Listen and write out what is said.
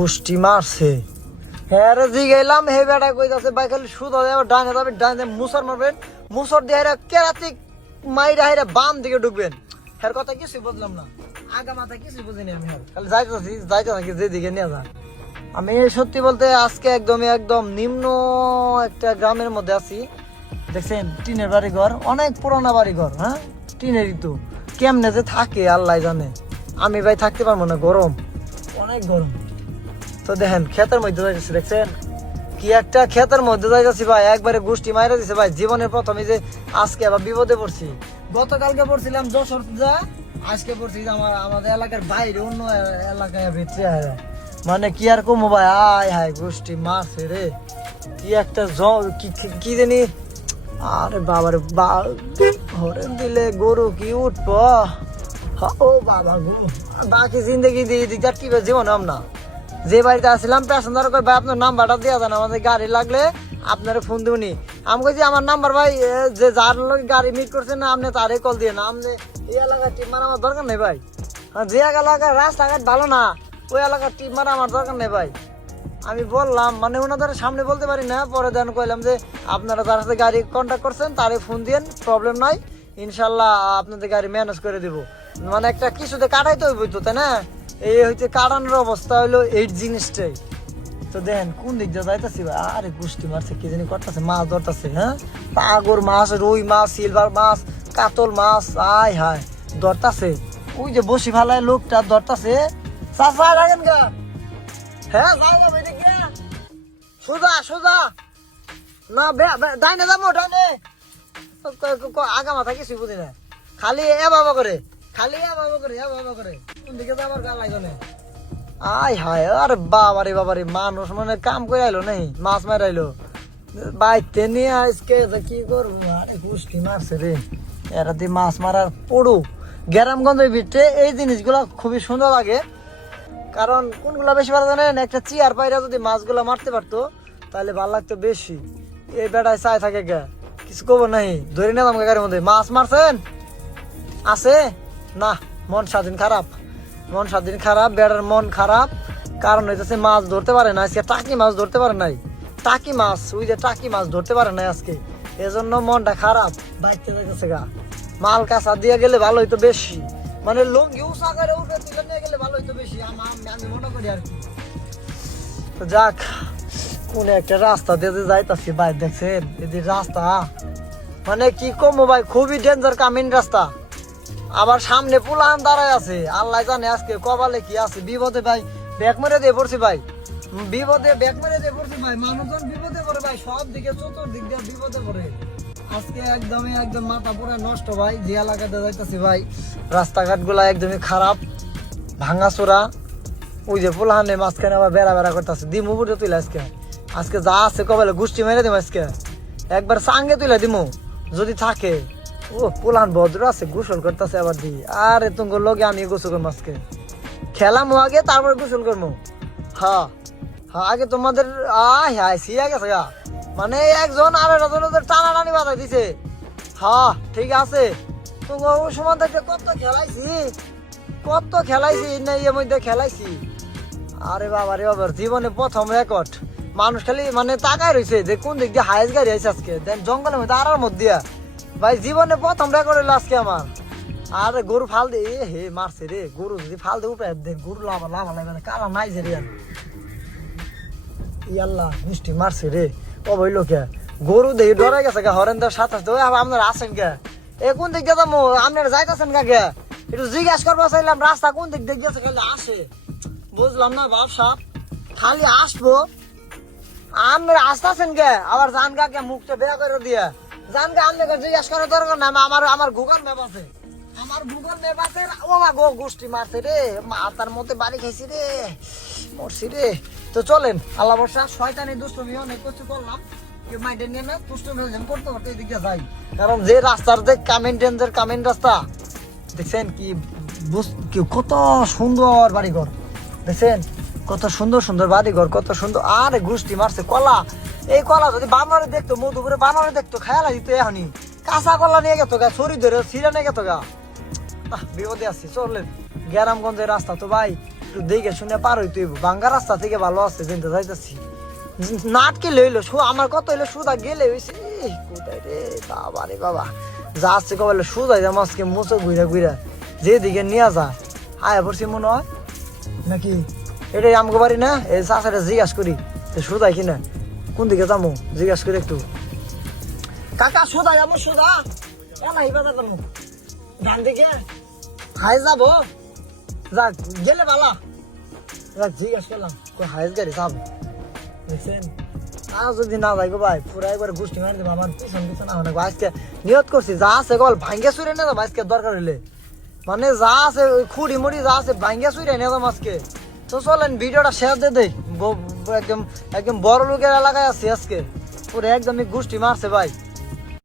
পুষ্টি মারছে। হ্যাঁ রে জি গেলাম হে বেটা কইতাছে ভাই খালি সুদ হবে আবার ডানে যাবে ডানে মুসর মারবেন মুসর দিয়ে হেরা কেরাতি মাইরা হেরা বাম দিকে ঢুকবেন। হের কথা কিছু বুঝলাম না, আগা মাথা কিছু বুঝিনি আমি। খালি যাইতে থাকি যেদিকে নিয়ে যা। আমি সত্যি বলতে আজকে একদম নিম্ন একটা গ্রামের মধ্যে আছি। দেখছেন টিনের বাড়ি ঘর, অনেক পুরানা বাড়ি ঘর। হ্যাঁ টিনেরই তো, কেমনে যে থাকে আল্লাহ জানে। আমি ভাই থাকতে পারবো না, গরম অনেক গরম। তো দেখেন ক্ষেতের মধ্যে যাইতেছি, দেখছেন কি একটা ক্ষেতের মধ্যে যাইতেছি ভাই, একবারে গোষ্ঠী মাইরা দিছে ভাই। জীবনের প্রথমে যে আজকে আবার বিপদে পড়ছি। গতকালকে পড়ছিলাম যশোর পূজা, আজকে পড়ছি আমাদের এলাকার বাইরে অন্য এলাকায় ভিতরে। মানে কি আর কমো ভাই, আয় হায় গোষ্ঠী মারছে রে। কি একটা কি জানি, আরে বাবার হরেন দিলে গরু কি উঠবো। ও বাবা গো, বাকি জিন্দগি দিয়ে কি জীবন না। যে বাড়িতে আসছিলাম প্যাসেঞ্জার কই ভাই আপনার নাম্বারটা দেওয়া যান, আমাদের গাড়ি লাগলে আপনারা ফোন দিবনি। আমি কইছি আমার নাম্বার ভাই যে যার লোক গাড়ি মিট করছে না আপনি তারে কল দিয়ে না, আপনি এই এলাকার টিপ মারা আমার দরকার নেই ভাই। যে এলাকার রাস্তাঘাট ভালো না ওই এলাকার টিপ মারা আমার দরকার নেই ভাই। আমি বললাম মানে ওনাদের সামনে বলতে পারি না, পরে দেন কইলাম যে আপনারা যার সাথে গাড়ি কন্ট্যাক্ট করছেন তারে ফোন দিয়েন, প্রবলেম নাই, ইনশাল্লাহ আপনাদের গাড়ি ম্যানেজ করে দিব। মানে একটা কিছুতে কাটাইতে হইব তো, তাই না? এই হইতে কাটানোর অবস্থা হইলো এই জিনিসটাই। তো দেখেন কোন দিক দিয়ে যাইতেছি ভাই, আরে গোষ্ঠী মারছে কি জানি করতেছে, মাছ ধরতেছে। হ্যাঁ পাগর মাছ, রুই মাছ, সিলভার মাছ, কাতল মাছ, আয় হায় ধরতেছে। ওই যে বসি ফালায় লোকটা ধরতেছে। চাচা রাখেন গা, হ্যাঁ যাও যাবো এদিকে সোজা সোজা না ডাইনে যাবো ডাইনে। আগা মাথা কিছু বুঝি না, খালি এ বাবা করে খালি এ বাবা করে এ বাবা করে কোন দিকে যাবার গা লাগনে। আয় হায় আরে বাবারে বাবারে, মানুষ মানে কাম করে আইলো নাই, মাছ মারাইলো বাইতে নিয়ে আজকে কি করবো। আরে পুষ্টি মারছে রে, এরা দিয়ে মাছ মারার পড়ু। গ্রামগঞ্জের ভিতরে এই জিনিসগুলা খুবই সুন্দর লাগে, কারণ কোনগুলা বেশি ভালো জানেন, একটা চেয়ার পায়রা যদি মাছগুলা মারতে পারতো তাহলে ভালো লাগতো বেশি। এই বেটায় চাই থাকে গে কিছু কব নাই, ধরে নিলাম গাড়ির মধ্যে। মাছ মারছেন আছে না, মন স্বাধীন খারাপ, মন স্বাধীন খারাপ, বেড়ার মন খারাপ। কারণ হইতেছে মাছ ধরতে পারে না আজকে, টাকি মাছ ধরতে পারে নাই, টাকি মাছ ওই যে টাকি মাছ ধরতে পারে নাই আজকে, এজন্য মনটা খারাপ। বাইতে যাইতেছে গা, মাল কাঁচা দিয়ে গেলে ভালো হইতো বেশি, মানে লঙ্গি উঁচা করে উঠে তুলে নিয়ে গেলে ভালো হইতো বেশি, আমি মনে করি আর কি। তো যাক, কোন একটা রাস্তা দিয়ে যাইতাছি ভাই, দেখছেন এই রাস্তা মানে কি কমো ভাই, খুবই ডেঞ্জার কামিন রাস্তা। আবার সামনে পুলান দাঁড়ায় আছে, আল্লাহ জানে আজকে কপালে কি আছে। বিপদে ভাই ব্যাগ মেরে দিয়ে পড়ছি ভাই, বিপদে ব্যাগ মেরে দিয়ে পড়ছি ভাই। মানুষজন বিপদে পড়ে ভাই, সব দিকে চতুর্দিক দিয়ে বিপদে পড়ে। আজকে একদম মাথা পুরো নষ্ট ভাই। যে এলাকাতে যাইতেছি ভাই রাস্তাঘাট গুলা একদমই খারাপ, ভাঙাচোরা। ওই যে পোলাহানে মাঝখানে আবার বেড়া করতেছে, দিমু বুঝে তুলে আজকে যা আছে কবেলে গোষ্ঠী মেরে দিম আজকে, একবার সাঙ্গে তুলে দিমু যদি থাকে। ও পোলাহান ভদ্র আছে, গোসল করতেছে আবার দি। আরে তুমি লগে আমি গোসল করবো আজকে, খেলামো আগে তারপর গোসল করবো। হ্যাঁ হ্যাঁ আগে তোমাদের আয় হায় সিয়া গেছে গা, মানে একজন আর একজনের টানাটানি বাজাই দিছে। হ্যাঁ ঠিক আছে, তোমার ওই সময় থেকে কত খেলাইছি না, ইয়ের মধ্যে খেলাইছি। আরে বাবা রে বাবার জীবনে প্রথম রেকর্ড। মানুষ খালি মানে তাকায় রয়েছে যে কোন দিক দিয়ে হাইস গাড়ি আছে আজকে, দেন জঙ্গলের মধ্যে আড়ার মধ্যে ভাই জীবনে প্রথম রেকর্ড হইলো আজকে আমার। আর গরু ফাল দিয়ে হে মারছে রে, গরু যদি ফাল দিয়ে উপরে দেন গরু লাভা লাগবে, কালা নাই যে রে ইয়াল্লাহ মিষ্টি মারছে রে। ও বইল কে গরু দেখি ডরাই গেছে গা, হরেন দেওয়ার সাথে সাথে আপনারা আসেন কে, এ কোন দিক দিয়ে যাবো আপনারা যাইতেছেন কা কে, একটু জিজ্ঞাসা করবো চাইলাম রাস্তা কোন দিক দিয়ে গেছে, খালি আসে বুঝলাম না বাপ সাপ, খালি আসবো আপনারা আসতেছেন কে, আবার জান কে মুখটা বেয়া করে দিয়ে জান কে। আপনাকে জিজ্ঞাসা করার দরকার না, আমার গুগল ম্যাপ আছে, আমার গুগল ম্যাপ আছে। ও মা গো গোষ্ঠী মারছে রে, মাথার মধ্যে বাড়ি খাইছি রে, মরছি রে। তো চলেন আল্লাহ বর্ষা, শয়তানি দুষ্টমি অনেক কিছু করলাম, মাইন্ডে নিয়ে না দুষ্টমি করতে করতে এদিকে যাই। কারণ যে রাস্তার যে কামেন্ট রাস্তা দেখছেন কি কত সুন্দর বাড়িঘর, দেখছেন কত সুন্দর বাড়িঘর, কত সুন্দর। আরে গোষ্ঠী মারছে কলা, এই কলা যদি বানরে দেখতো, মধুপুরে বানরে দেখতো খেয়ালা দিত এখনই, কাঁচা কলা নিয়ে গেতো গা, ছড়ি ধরে ছিঁড়ে নিয়ে গেতো গা। বিপদে আসছি, চললেন গ্রামগঞ্জের রাস্তা তো ভাই একটু দেখে শুনে পার হইতে হইব বাঙ্গা রাস্তা থেকে ভালো আছে চিন্তা যাইতেছি নাটকে লইলো আমার কত হইলো সুদা গেলে হয়েছে কোথায় রে বাবা রে বাবা যা আসছে কবে সুদাই যা মাছকে মুছো ঘুরা ঘুরা যেদিকে নিয়ে যা আয়া পড়ছি মনে হয় নাকি এটাই আমাকে বাড়ি না এই চাষাটা জিজ্ঞাসা করি সুদাই কিনা কোন দিকে যাবো জিজ্ঞাসা করি একটু কাকা সুদা যাবো সুদা এলা হিবা যাবো ডান দিকে হাই যাবো যাক গেলে বালা যাক জিজ্ঞাসা করলাম তো হাইস গাড়ি যাবো দেখছেন আর যদি না যাই গো ভাই পুরা একবার গোষ্ঠী মারি দেবো আমার পিছন পিছন না আজকে নিয়ত করছি যা আছে গল ভাঙ্গে চুরে নিয়ে যাবো আজকে দরকার হইলে মানে যা আছে খুঁড়ি মুড়ি যা আছে ভাঙ্গে চুরে নিয়ে যাবো আজকে তো চলেন ভিডিওটা শেয়ার দিয়ে দেই একদম একদম বড় লোকের এলাকায় আছি আজকে পুরো একদমই গোষ্ঠী মারছে ভাই